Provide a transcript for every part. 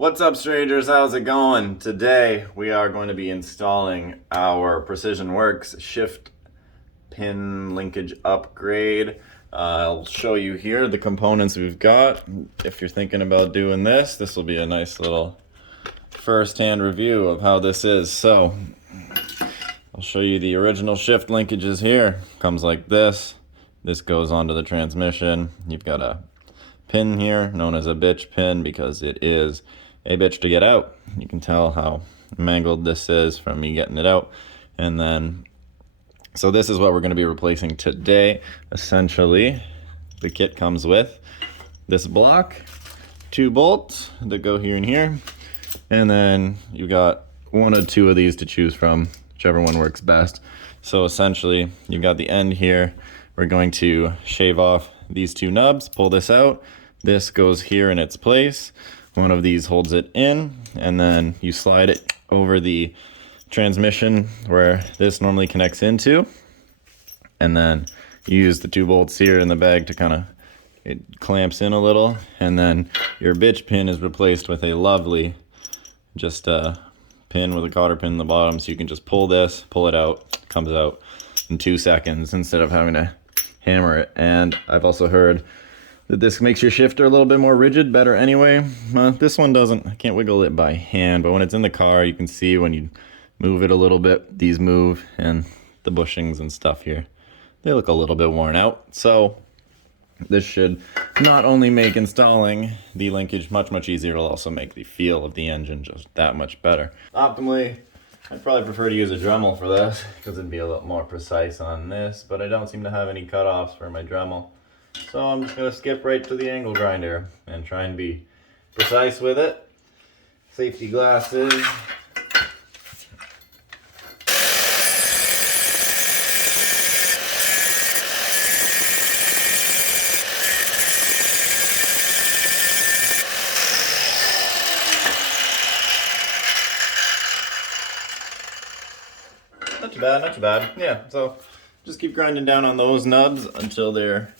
What's up, strangers? How's it going? Today we are going to be installing our Precision Works shift pin linkage upgrade. I'll show you here the components we've got. If you're thinking about doing this will be a nice little first-hand review of how this is. So I'll show you the original shift linkages here. Comes like this. This goes onto the transmission. You've got a pin here known as a bitch pin because it is a bitch to get out. You can tell how mangled this is from me getting it out. And then, so this is what we're going to be replacing today. Essentially, the kit comes with this block, 2 bolts that go here and here, and then you've got 1 or 2 of these to choose from, whichever one works best. So essentially, you've got the end here. We're going to shave off these 2 nubs, pull this out. This goes here in its place. One of these holds it in, and then you slide it over the transmission where this normally connects into, and then you use the 2 bolts here in the bag to kind of, it clamps in a little, and then your bitch pin is replaced with a lovely just a pin with a cotter pin in the bottom, so you can just pull this, pull it out, it comes out in 2 seconds instead of having to hammer it. And I've also heard that this makes your shifter a little bit more rigid, better anyway. This one doesn't, I can't wiggle it by hand, but when it's in the car, you can see when you move it a little bit, these move, and the bushings and stuff here, they look a little bit worn out. So this should not only make installing the linkage much easier, it'll also make the feel of the engine just that much better. Optimally, I'd probably prefer to use a Dremel for this because it'd be a lot more precise on this, but I don't seem to have any cutoffs for my Dremel. So I'm just going to skip right to the angle grinder and try and be precise with it. Safety glasses. Not too bad, not too bad. Yeah, so just keep grinding down on those nubs until they're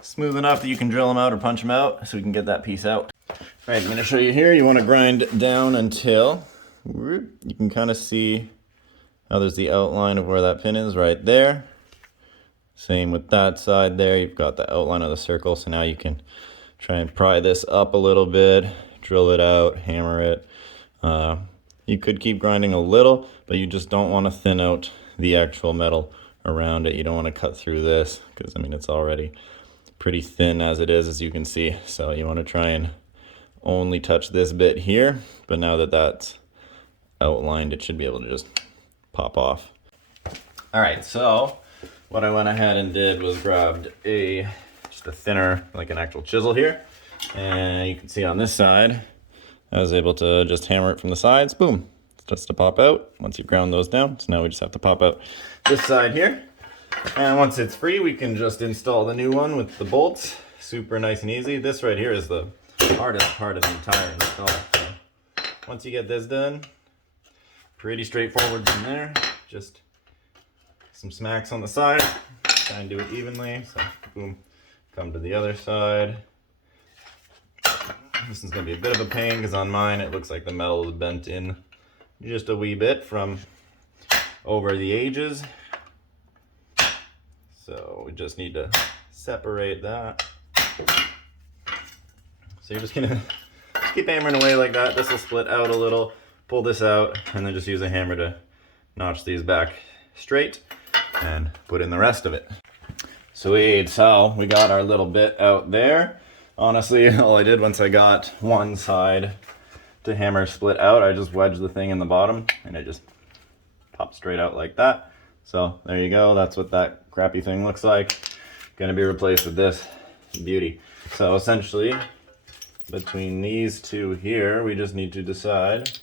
smooth enough that you can drill them out or punch them out so we can get that piece out. All right, I'm going to show you here. You want to grind down until you can kind of see how there's the outline of where that pin is right there. Same with that side there. You've got the outline of the circle, so now you can try and pry this up a little bit, drill it out, hammer it. You could keep grinding a little, but you just don't want to thin out the actual metal around it. You don't want to cut through this because, I mean, it's already pretty thin as it is, as you can see. So you want to try and only touch this bit here, but now that that's outlined, it should be able to just pop off. All right, so what I went ahead and did was grabbed just a thinner, like an actual chisel here, and you can see on this side I was able to just hammer it from the sides. Boom, it starts to pop out once you've ground those down. So now we just have to pop out this side here. And once it's free, we can just install the new one with the bolts. Super nice and easy. This right here is the hardest part of the entire install. So once you get this done, pretty straightforward from there. Just some smacks on the side. Try and do it evenly. So boom, come to the other side. This is going to be a bit of a pain because on mine it looks like the metal is bent in just a wee bit from over the edges. So we just need to separate that. So you're just gonna keep hammering away like that. This will split out a little. Pull this out and then just use a hammer to notch these back straight and put in the rest of it. Sweet, so we got our little bit out there. Honestly, all I did once I got one side to hammer split out, I just wedged the thing in the bottom and it just popped straight out like that. So there you go, that's what that crappy thing looks like. Gonna be replaced with this beauty. So essentially, between these 2 here, we just need to decide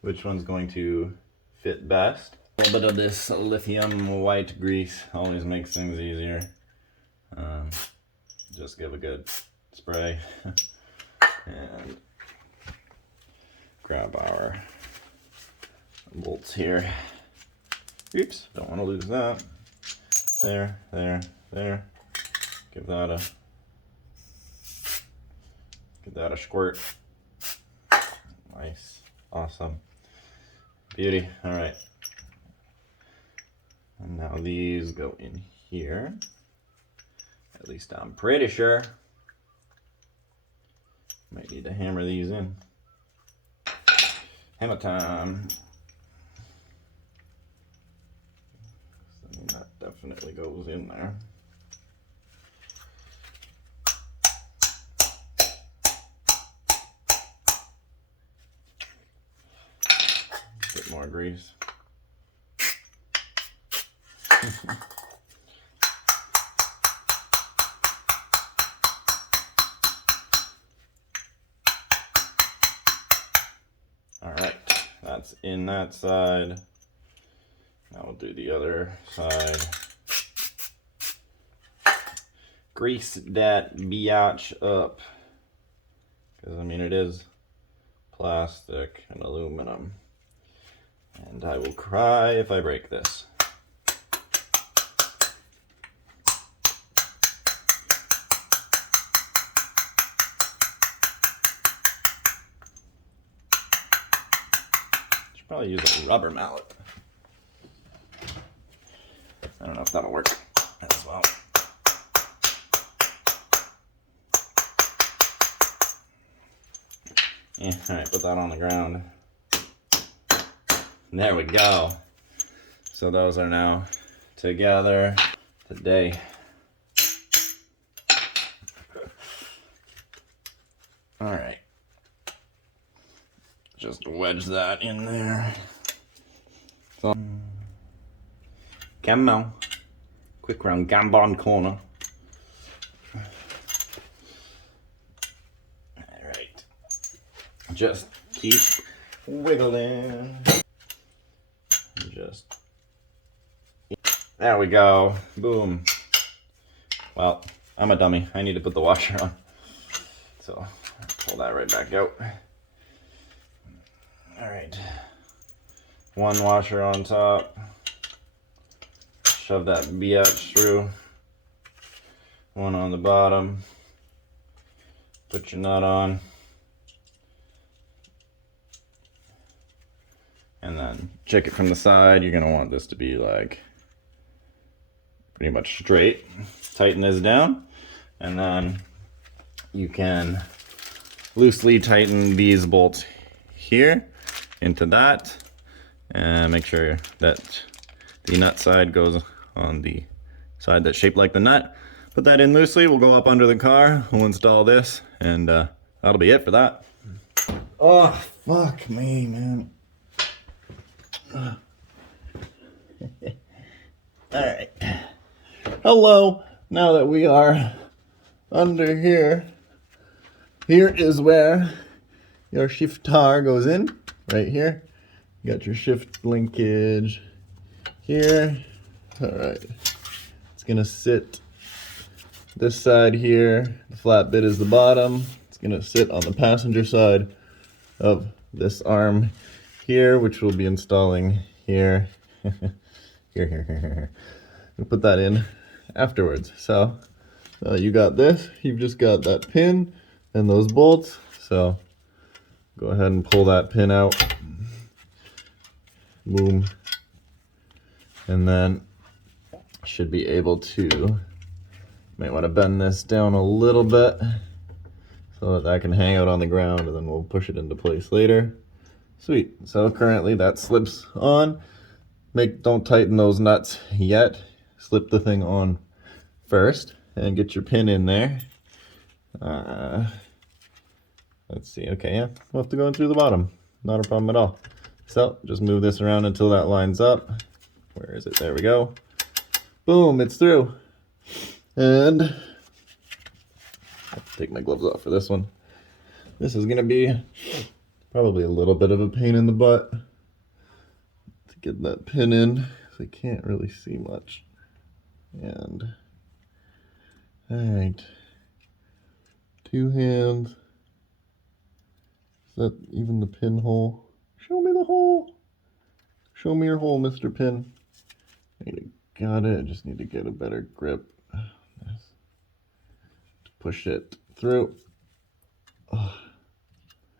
which one's going to fit best. A little bit of this lithium white grease always makes things easier. Just give a good spray and grab our bolts here. Oops, don't want to lose that. There, there, there. Give that a squirt. Awesome. Beauty. All right. And now these go in here. At least I'm pretty sure. Might need to hammer these in. Hammer time. I mean, that definitely goes in there. A bit more grease. All right, that's in that side. Now we'll do the other side. Grease that biatch up. Because, I mean, it is plastic and aluminum. And I will cry if I break this. Should probably use a rubber mallet. I don't know if that'll work as well. Yeah, alright, put that on the ground. There we go. So those are now together today. Alright. Just wedge that in there. So, come on. Quick round gambon corner. Alright. Just keep wiggling. Just. There we go. Boom. Well, I'm a dummy. I need to put the washer on. So, pull that right back out. Alright. One washer on top. Shove that biatch through. One on the bottom. Put your nut on. And then check it from the side. You're going to want this to be like pretty much straight. Tighten this down. And then you can loosely tighten these bolts here into that. And make sure that the nut side goes on the side that's shaped like the nut. Put that in loosely. We'll go up under the car. We'll install this. And that'll be it for that. Oh, fuck me, man. Alright. Hello. Now that we are under here, here is where your shifter goes in. Right here. You got your shift linkage here. Alright. It's gonna sit this side here. The flat bit is the bottom. It's gonna sit on the passenger side of this arm here, which we'll be installing here. here. We'll put that in afterwards. So you got this. You've just got that pin and those bolts. So go ahead and pull that pin out. Boom. And then should be able to, might want to bend this down a little bit so that that can hang out on the ground, and then we'll push it into place later. Sweet. So currently that slips on. Don't tighten those nuts yet. Slip the thing on first and get your pin in there. Let's see. Okay, yeah, we'll have to go in through the bottom. Not a problem at all. So just move this around until that lines up. Where is it? There we go. Boom, it's through. And I have to take my gloves off for this one. This is gonna be probably a little bit of a pain in the butt to get that pin in, because I can't really see much. And all right, 2 hands. Is that even the pinhole? Show me the hole. Show me your hole, Mr. Pin. Got it. I just need to get a better grip. Push it through.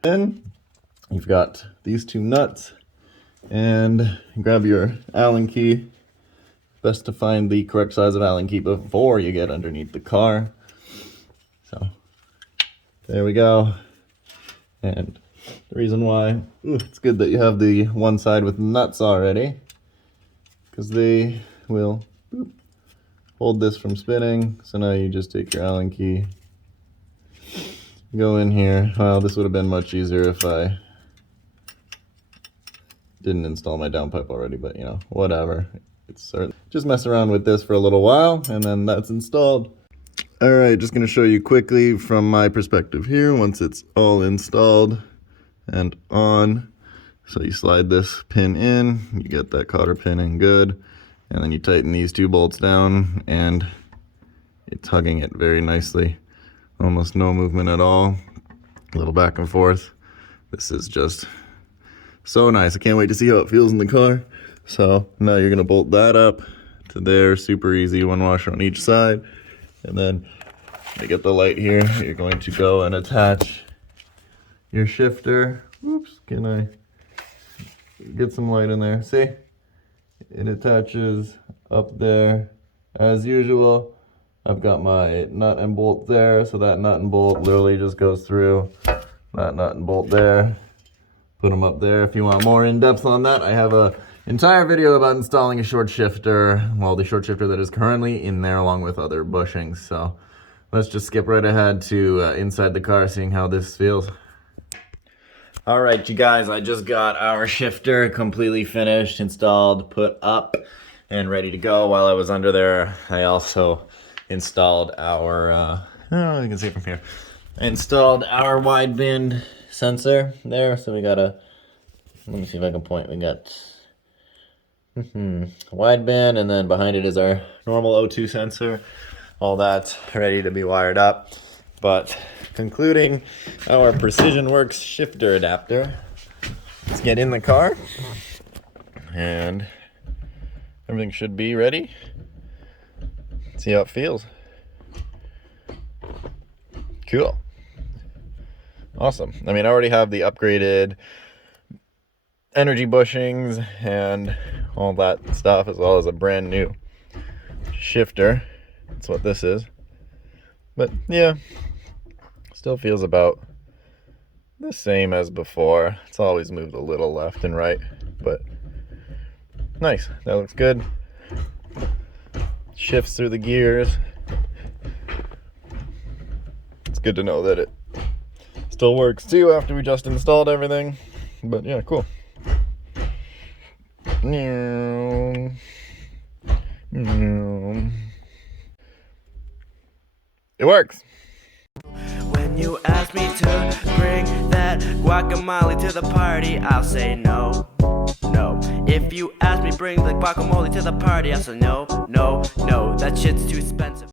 Then you've got these two nuts, and grab your Allen key. Best to find the correct size of Allen key before you get underneath the car. So there we go. And the reason why it's good that you have the one side with nuts already, because they will hold this from spinning. So now you just take your Allen key, go in here. Well, this would have been much easier if I didn't install my downpipe already, but you know, whatever. It's just mess around with this for a little while, and then that's installed. All right, just gonna show you quickly from my perspective here, once it's all installed and on. So you slide this pin in, you get that cotter pin in good, and then you tighten these two bolts down, and it's hugging it very nicely. Almost no movement at all, a little back and forth. This is just so nice. I can't wait to see how it feels in the car. So now you're gonna bolt that up to there, super easy, one washer on each side. And then to get the light here, you're going to go and attach your shifter. Whoops, can I get some light in there? See, it attaches up there as usual. I've got my nut and bolt there, so that nut and bolt literally just goes through that nut and bolt there. Put them up there. If you want more in depth on that, I have a entire video about installing a short shifter, well, the short shifter that is currently in there along with other bushings. So let's just skip right ahead to inside the car, seeing how this feels. All right, you guys, I just got our shifter completely finished, installed, put up, and ready to go. While I was under there, I also installed our, you can see it from here. I installed our wideband sensor there. So we got a, let me see if I can point. We got wideband, and then behind it is our normal O2 sensor. All that's ready to be wired up. But concluding our Precision Works shifter adapter, let's get in the car, and everything should be ready. See how it feels. Cool. Awesome. I mean, I already have the upgraded energy bushings and all that stuff, as well as a brand new shifter. That's what this is. But yeah, still feels about the same as before. It's always moved a little left and right, but nice. That looks good. Shifts through the gears. It's good to know that it still works too after we just installed everything. But yeah, cool. It works. When you ask me to bring that guacamole to the party, I'll say no, no. If you ask me bring the guacamole to the party, I'll say no, no, no. That shit's too expensive.